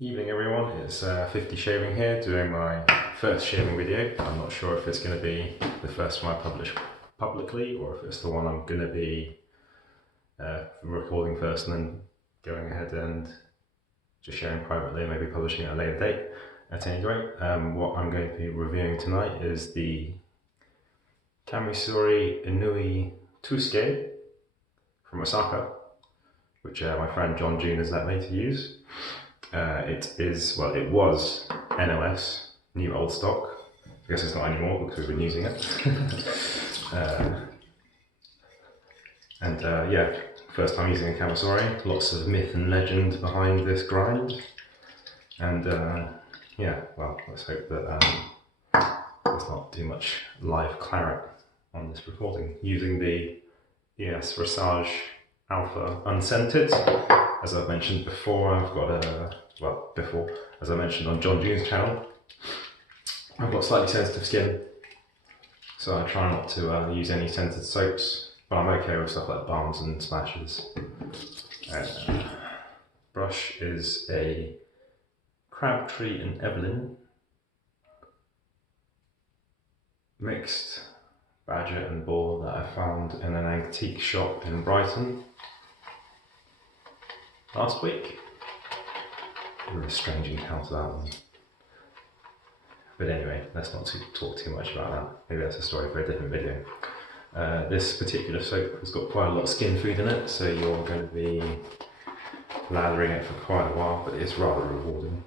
Evening everyone, it's 50 Shaving here, doing my first shaving video. I'm not sure if it's going to be the first one I publish publicly or if it's the one I'm going to be recording first and then going ahead and just sharing privately and maybe publishing at a later date. At any rate, what I'm going to be reviewing tonight is the Kamisori Inoue Tousuke from Osaka, which my friend John June has let me to use. It was NOS, new old stock. I guess it's not anymore because we've been using it. Yeah, first time using a Kamisori. Lots of myth and legend behind this grind. And yeah, well, let's hope that there's not too much live claret on this recording. Using the E&S Rasage Alpha unscented. As I've mentioned before, I've got as I mentioned on John June's channel, I've got slightly sensitive skin, so I try not to use any scented soaps, but I'm okay with stuff like balms and splashes. Brush is a Crabtree and Evelyn mixed badger and boar that I found in an antique shop in Brighton last week. There was a strange encounter that one. But anyway, let's not talk too much about that. Maybe that's a story for a different video. This particular soap has got quite a lot of skin food in it, so you're going to be lathering it for quite a while, but it's rather rewarding.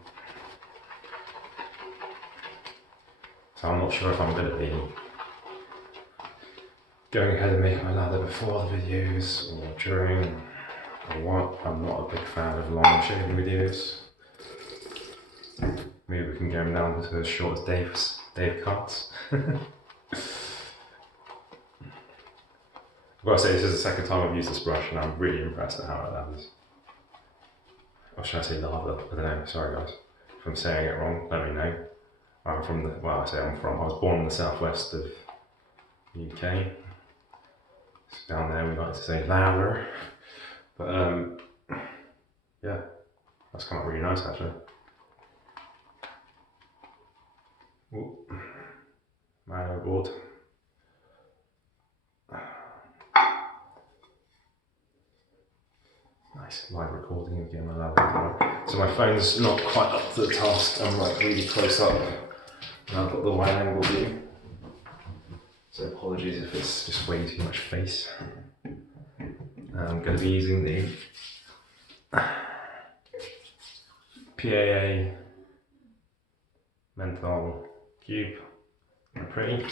So I'm not sure if I'm going to be going ahead and making my lather before the videos or during or what. I'm not a big fan of long shaving videos. Maybe we can get them down to as short as Dave cuts. I've got to say, this is the second time I've used this brush and I'm really impressed at how it lathers. Or should I say lather? I don't know, sorry guys. If I'm saying it wrong, let me know. I was born in the southwest of the UK. So down there we like to say lather. But yeah, that's come out really nice actually. Ooh, man overboard. Nice live recording of getting my lather. So my phone's not quite up to the task. I'm like really close up, and I've got the wide angle view. So apologies if it's just way too much face. I'm going to be using the PAA menthol cube. They're pretty.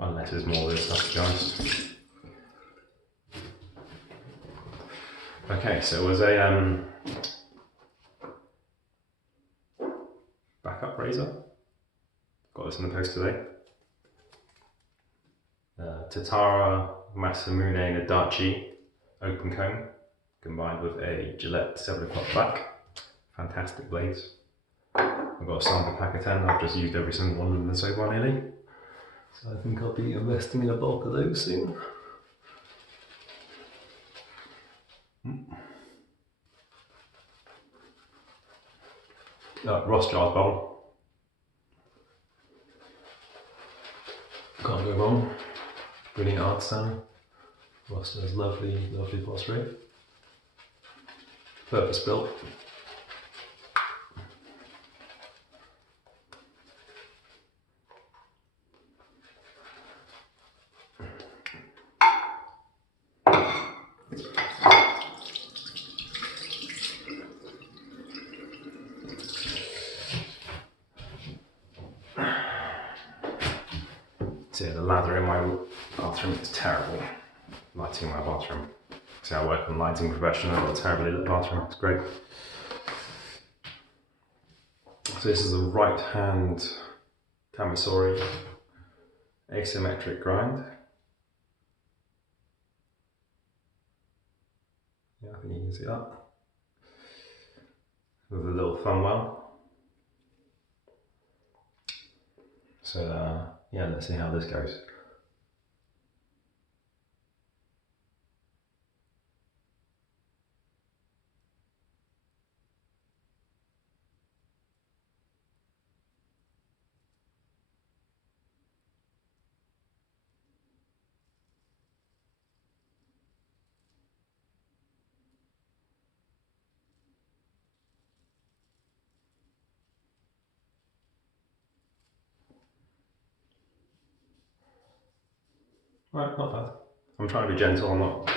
Unless there's more of this stuff, to be honest. Okay, so it was a backup razor. Got this in the post today. Tatara Masamune Nodachi open comb combined with a Gillette 7 o'clock black. Fantastic blades. I've got a sample pack of 10. I've just used every single one of them so far nearly. So I think I'll be investing in a bulk of those soon. Ross Jar's bowl. Can't go wrong. Brilliant art style. Ross does lovely pottery. Purpose built. So yeah, the lather in my bathroom is terrible. Lighting in my bathroom. See, I work on lighting professional. I've got a terribly lit bathroom. It's great. So this is a right hand Kamisori asymmetric grind. Yeah, I think you can see that. With a little thumb well. So yeah, let's see how this goes. Right, not bad. I'm trying to be gentle, I'm not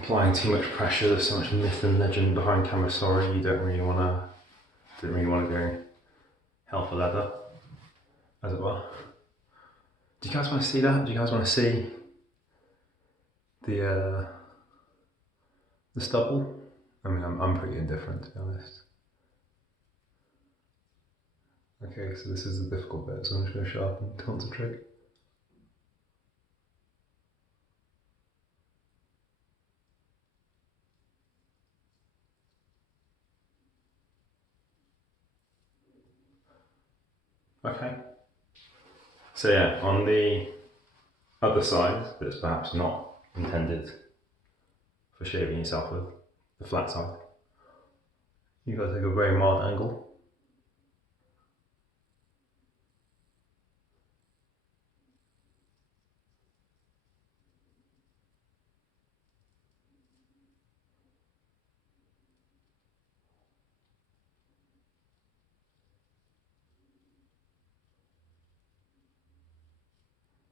applying too much pressure. There's so much myth and legend behind Kamisori. You don't really want to go hell for leather, as it were. Do you guys want to see that? Do you guys want to see the stubble? I mean, I'm pretty indifferent, to be honest. Okay, so this is the difficult bit, so I'm just going to sharpen and concentrate. Okay. So yeah, on the other side, that's perhaps not intended for shaving yourself with, the flat side, you've got to take a very mild angle.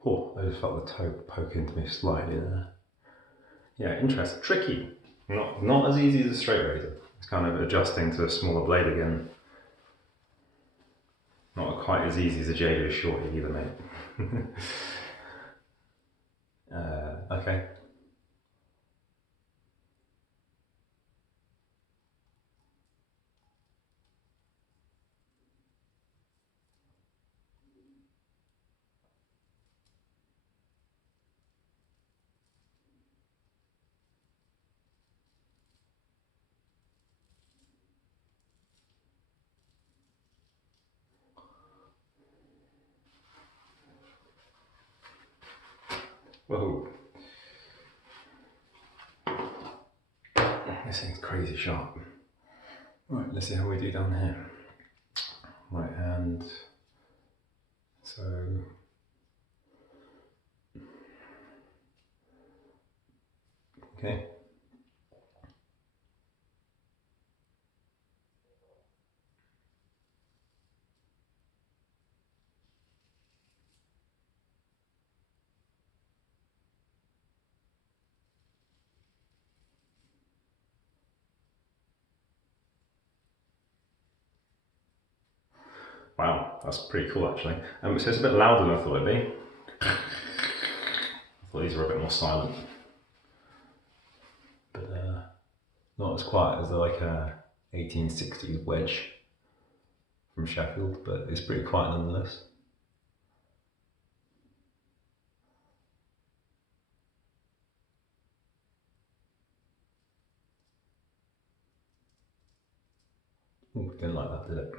Oh, I just felt the toe poke into me slightly there. Yeah, interesting. Tricky. Not as easy as a straight razor. It's kind of adjusting to a smaller blade again. Not quite as easy as a jaded shorty either, mate. Okay. Whoa. This thing's crazy sharp. Right, let's see how we do down here. Right hand. So. Okay. Wow, that's pretty cool actually. So it's a bit louder than I thought it'd be. I thought these were a bit more silent. But not as quiet as like a 1860s wedge from Sheffield, but it's pretty quiet nonetheless. Ooh, didn't like that, did it?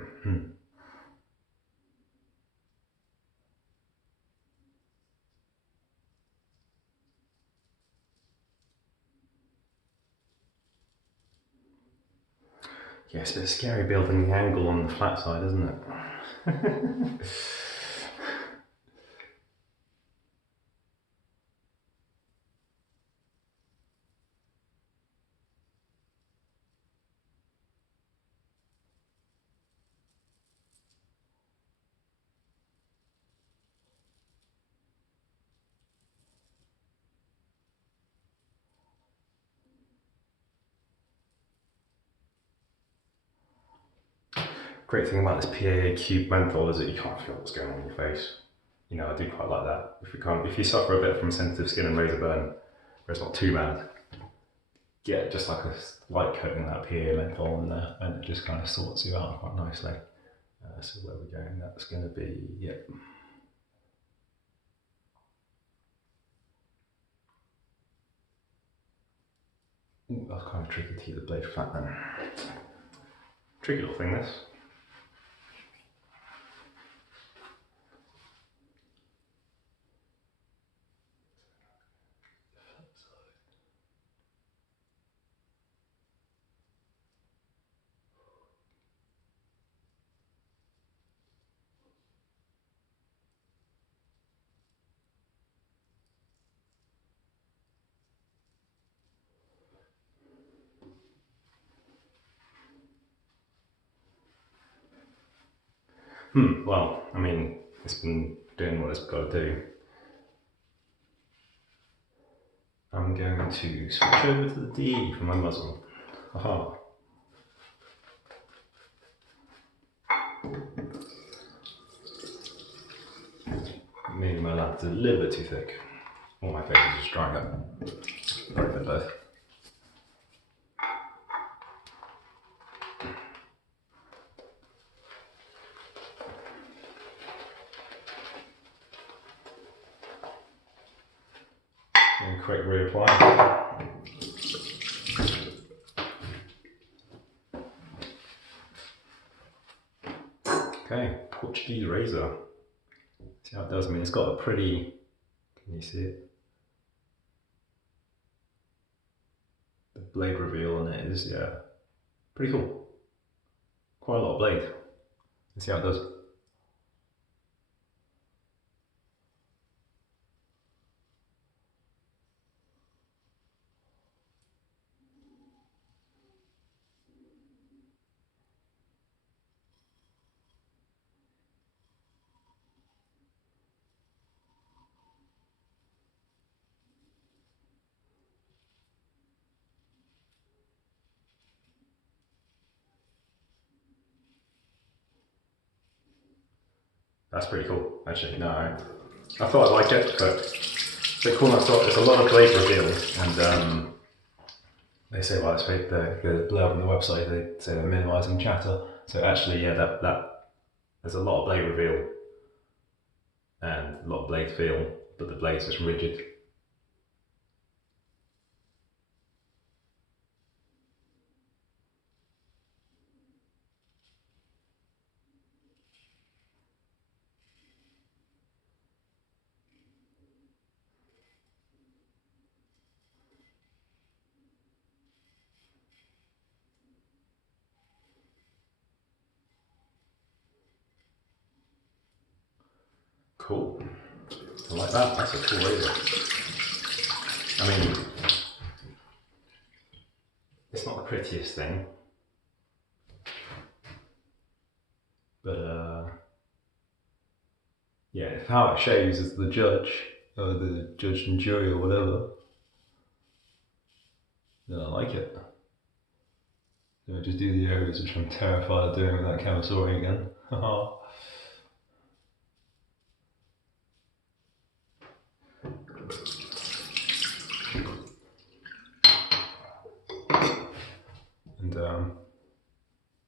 Yeah, it's a bit scary building the angle on the flat side, isn't it? Great thing about this PAA cube menthol is that you can't feel what's going on in your face. You know, I do quite like that. If you suffer a bit from sensitive skin and razor burn, where it's not too bad, get just like a light coating of that PAA menthol in there, and it just kind of sorts you out quite nicely. So where we're going, that's going to be, yep. Ooh, that's kind of tricky to keep the blade flat then. Tricky little thing, this. Well, I mean, it's been doing what it's got to do. I'm going to switch over to the DE for my muzzle. Aha. Maybe my lab's a little bit too thick. Or my face is just drying up. Probably a bit both. And quick reapply. Okay, Portuguese razor. See how it does. I mean, it's got a pretty. Can you see it? The blade reveal on it is, yeah, pretty cool. Quite a lot of blade. Let's see how it does. That's pretty cool, actually. No, I thought I'd like it, but it's a bit cool. I thought there's a lot of blade reveal, and they say, well, it's the blurb on the website, they say they're minimising chatter. So actually, yeah, that there's a lot of blade reveal and a lot of blade feel, but the blade's just rigid. Cool. I like that. That's a cool razor. I mean, it's not the prettiest thing, but yeah, if how it shaves as the judge, or the judge and jury or whatever, then I like it. So I just do the areas which I'm terrified of doing with that Kamisori again.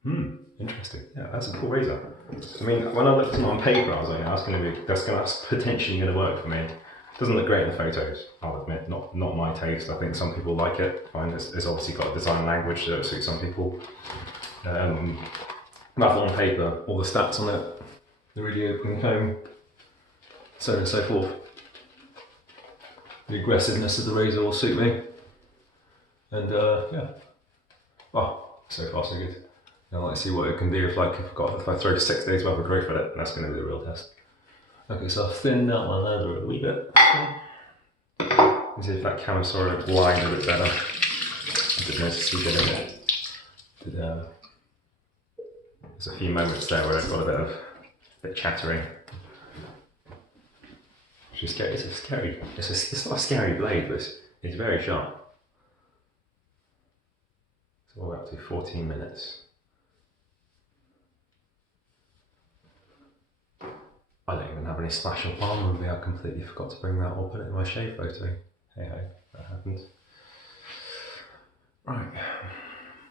And interesting. Yeah, that's a cool razor. I mean, when I looked at it on paper, I was like, that's potentially going to work for me. It doesn't look great in the photos, I'll admit. Not my taste. I think some people like it. Fine, it's obviously got a design language that suits some people. But on paper, all the stats on it, the really opening home, so on and so forth. The aggressiveness of the razor will suit me. And yeah. Well, so far so good. Now let's see what it can do if I throw 6 days worth of growth at it. That's going to be the real test. Okay, so I've thinned out my leather a wee bit. Let's see if that Kamisori lines a bit better. I didn't notice you did it. There's a few moments there where I've got a bit chattery. It's scary. It's not a scary blade, but it's very sharp. So we're up to 14 minutes. I don't even have any splash of balm with me. I completely forgot to bring that or put it in my shave photo. Hey ho, that happened. Right,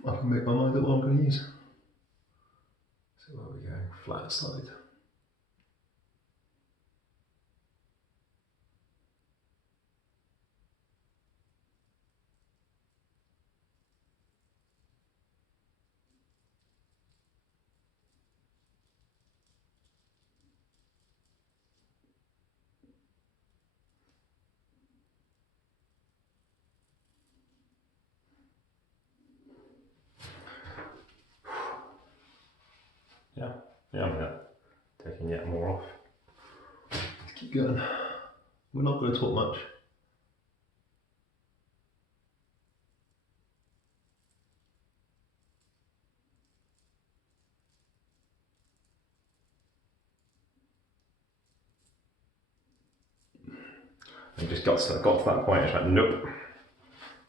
I can make my mind up what I'm going to use. So where are we going? Flat side. Yeah, I'm taking yet more off. Let's keep going. We're not going to talk much. I just got to that point, it's like, nope.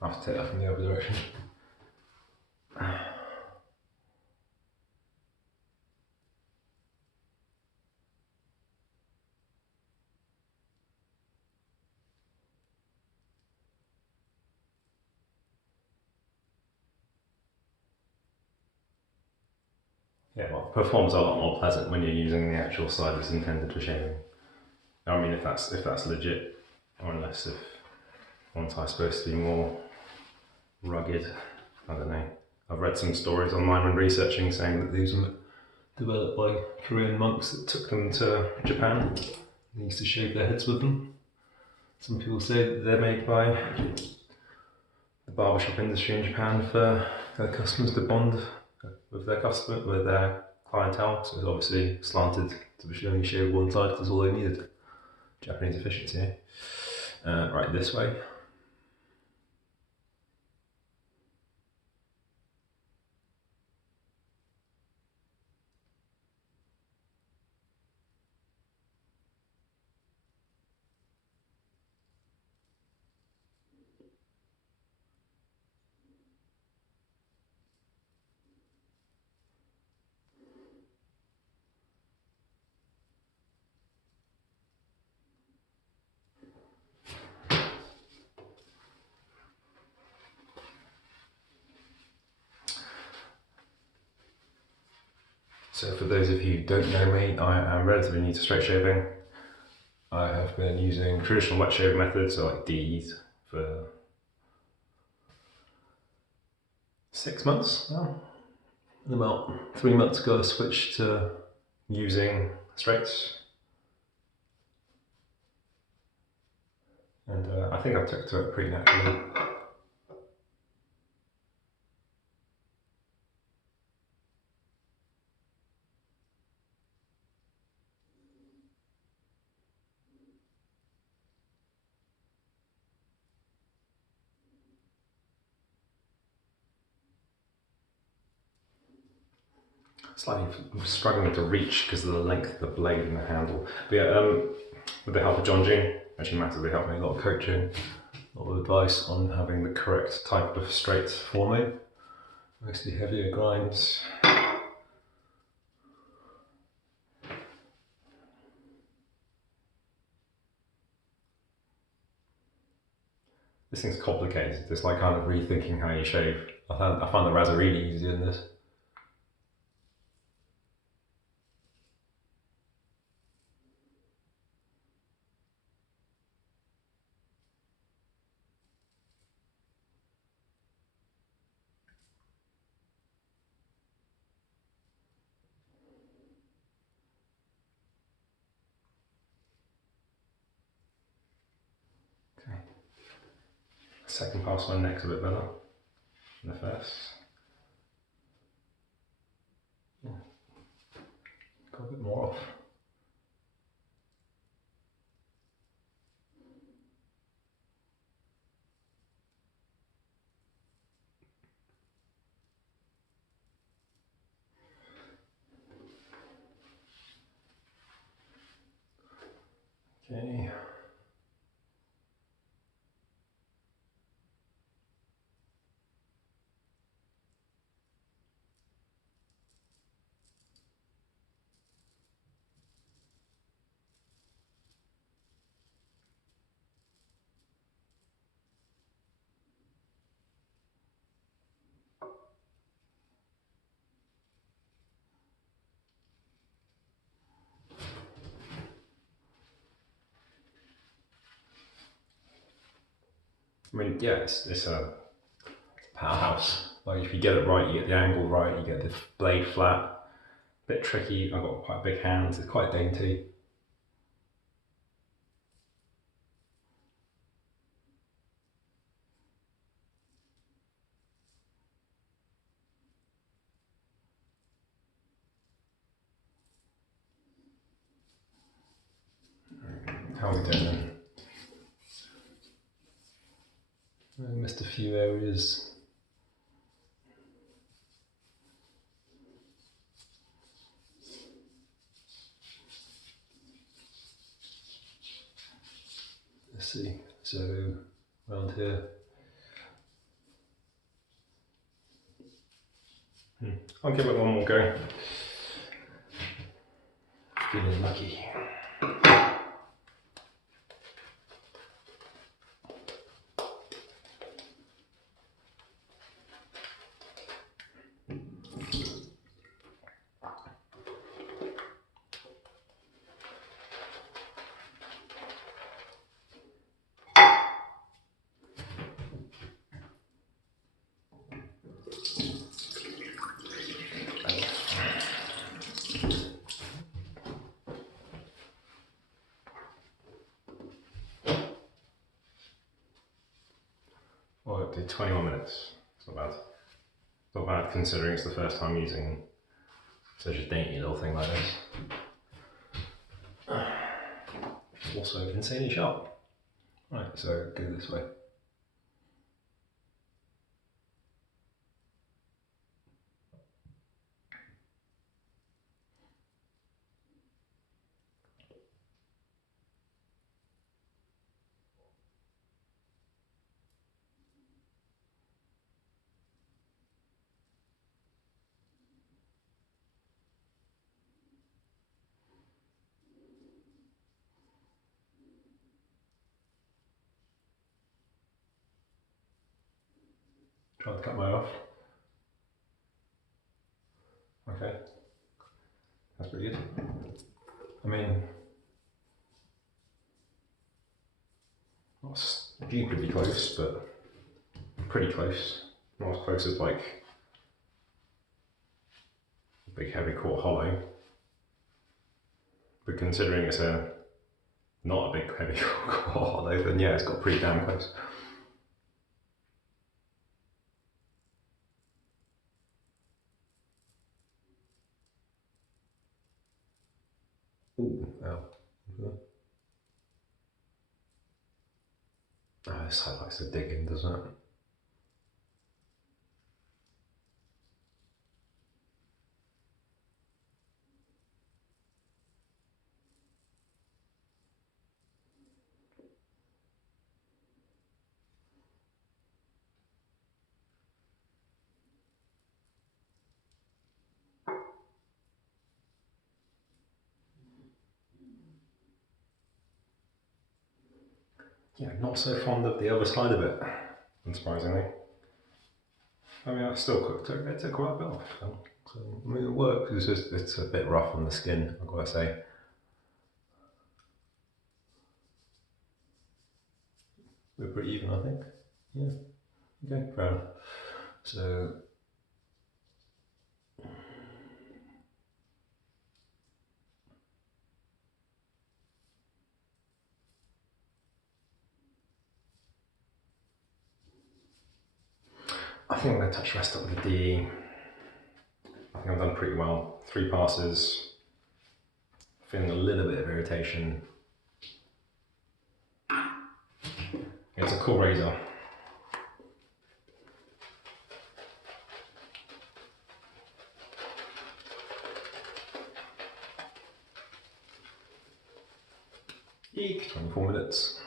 I have to take that from the other direction. Yeah, well, performs a lot more pleasant when you're using the actual side that's intended for shaving. I mean, if that's legit, or unless if one side's supposed to be more rugged. I don't know. I've read some stories online when researching saying that these were developed by Korean monks that took them to Japan. They used to shave their heads with them. Some people say that they're made by the barbershop industry in Japan for their customers to bond with their clientele. So it's obviously slanted to be only shave one side because that's all they needed. Japanese efficiency. Right, this way. So for those of you who don't know me, I am relatively new to straight shaving. I have been using traditional wet shaving methods, so like D's, for 6 months now. And about 3 months ago I switched to using straights. And I think I took to it pretty naturally. Slightly struggling to reach because of the length of the blade and the handle. But yeah, with the help of John Jing, actually massively helped me, a lot of coaching, a lot of advice on having the correct type of straights for me. Mostly heavier grinds. This thing's complicated, it's like kind of rethinking how you shave. I find the Razarini easier than this. Okay. Second pass my neck's a bit better than the first. Yeah. Got a bit more off. Okay. I mean, yeah, it's a powerhouse. Like if you get it right, you get the angle right, you get the blade flat. A bit tricky, I've got quite big hands, it's quite dainty. how are we doing then? I missed a few areas. Let's see, so around here. I'll give it one more go. Feeling lucky. Well, it did 21 minutes. It's not bad. Not bad considering it's the first time using such a dainty little thing like this. Also insanely sharp. Right, so go this way. Try to cut my off. Okay, that's pretty good. I mean, not stupidly close, but pretty close. Not as close as like a big heavy core hollow. But considering it's not a big heavy core hollow, then yeah, it's got pretty damn close. Ooh, ow. Okay. Oh, this highlights the digging, doesn't it? Yeah, not so fond of the other side of it, unsurprisingly. I mean, I still took quite a bit off. So, I mean, it works. It's just it's a bit rough on the skin, I've got to say. We're pretty even, I think. Yeah. Okay, fair enough. So. I think I'm going to touch the rest up with the DE. I think I've done pretty well. 3 passes. Feeling a little bit of irritation. It's a cool razor. Eek, 24 minutes.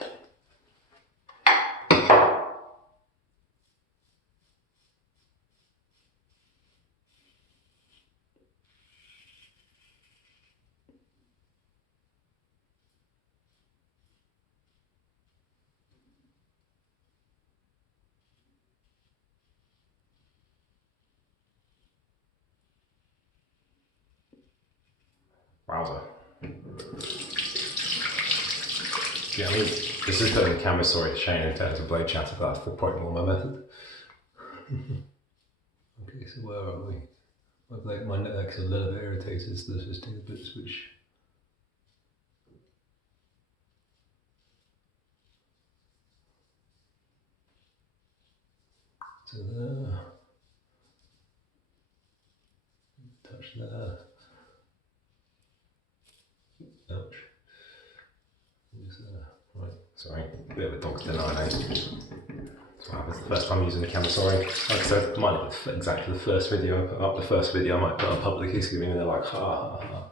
Wowzer. Yeah, I mean, this is putting Kamisori chain in terms of blade chatter, but that's the point of my method. Okay, so where are we? My neck's a little bit irritated, so let's just take a bit of switch. So there. Touch there. Ouch. Use that. Sorry, a bit of a dog's dinner, I know. That's what happens the first time using the Kamisori. Like I said, might not be exactly the first video I put up. The first video I might put up publicly, so they're like, ha ha ha.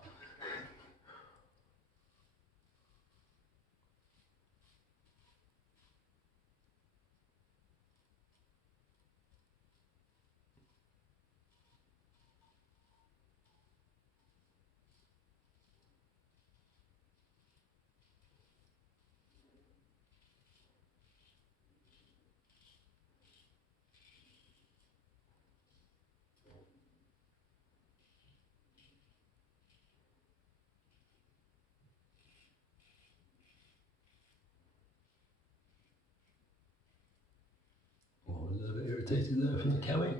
Oh, a little bit irritated there from the Kami.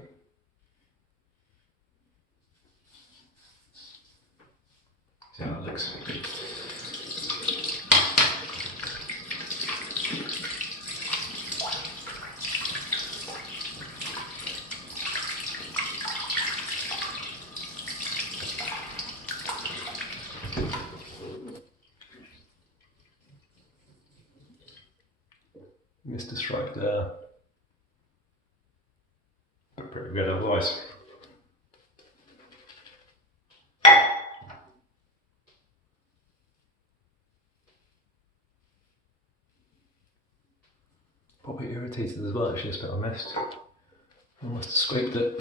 See how that looks. Missed a strike there, but pretty good otherwise. Probably irritated as well, actually, this bit I missed. I must have scraped it.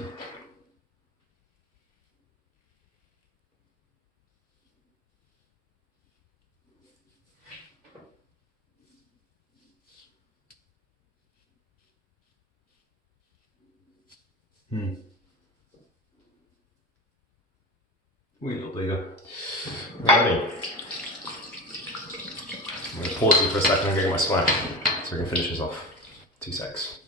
Wee little digger. Alrighty. I'm going to pause you for a second and get my splash so I can finish this off. 2 secs.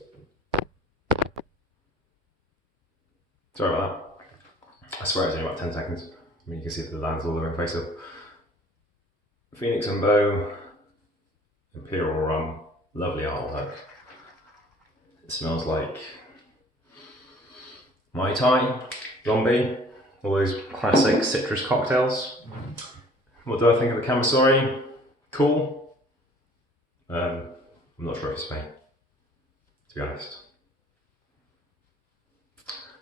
Sorry about that. I swear it's only about 10 seconds. I mean, you can see that the land's all over the place. So, Phoenix and Beau, Imperial rum, lovely alcohol. It smells like Mai Tai, zombie, all those classic citrus cocktails. What do I think of the Kamisori? Cool. I'm not sure if it's Spain, to be honest.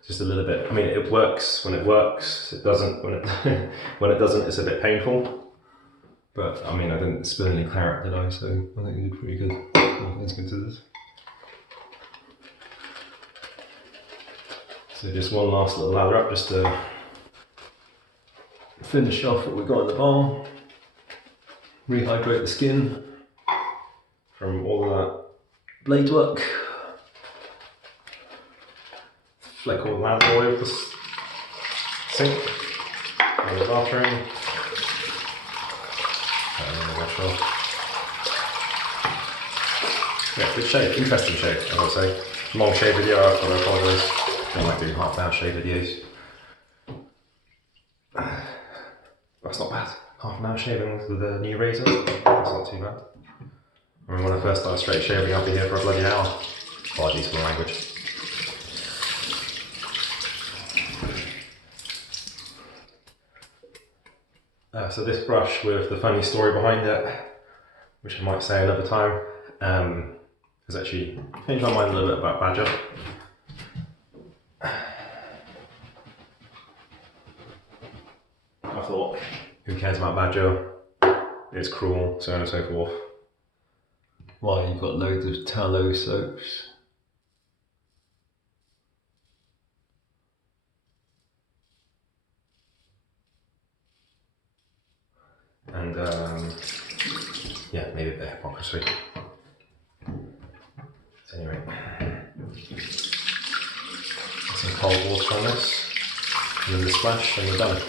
Just a little bit. I mean, it works when it works. It doesn't when it when it doesn't. It's a bit painful. But I mean, I didn't spill any claret, did I? So I think we did pretty good. Let's get to this. So just one last little lather up, just to finish off what we've got in the bowl. Rehydrate the skin from all of that blade work. Flick all the lather all over the sink, in the bathroom, and the wash off. Yeah, good shave, interesting shave, I would say. Long shave video, I've got to apologise. I might do half-hour shave videos. That's not bad. Half an hour shaving with the new razor, that's not too bad. I mean, when I first started straight shaving, I'd be here for a bloody hour. Apologies for the language. So this brush with the funny story behind it, which I might say another time, has actually changed my mind a little bit about Badger. I thought, who cares about Badger? It's cruel, so on and so forth. Why, you've got loads of tallow soaps. And yeah, maybe a bit of hypocrisy. So anyway, some cold water on this, and then the splash, and we're done.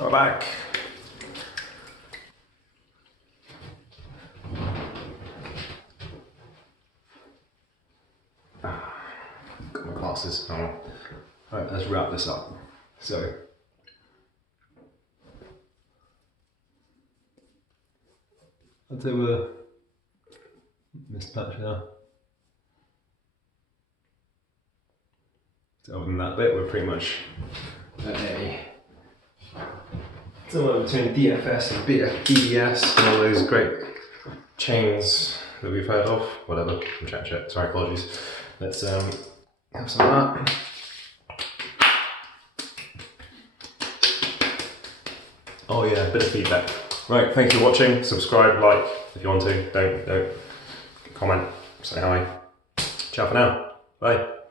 We're back. Got my glasses on. Right, let's wrap this up. So I'll do a mismatch now. So other than that bit, we're pretty much at a somewhere between DFS and BDS and all those great chains that we've heard of. Whatever, I'm chatting shit. Sorry, apologies. Let's have some of that. Oh yeah, a bit of feedback. Right, thank you for watching. Subscribe, like if you want to. Don't. Comment, say hi. Ciao for now. Bye.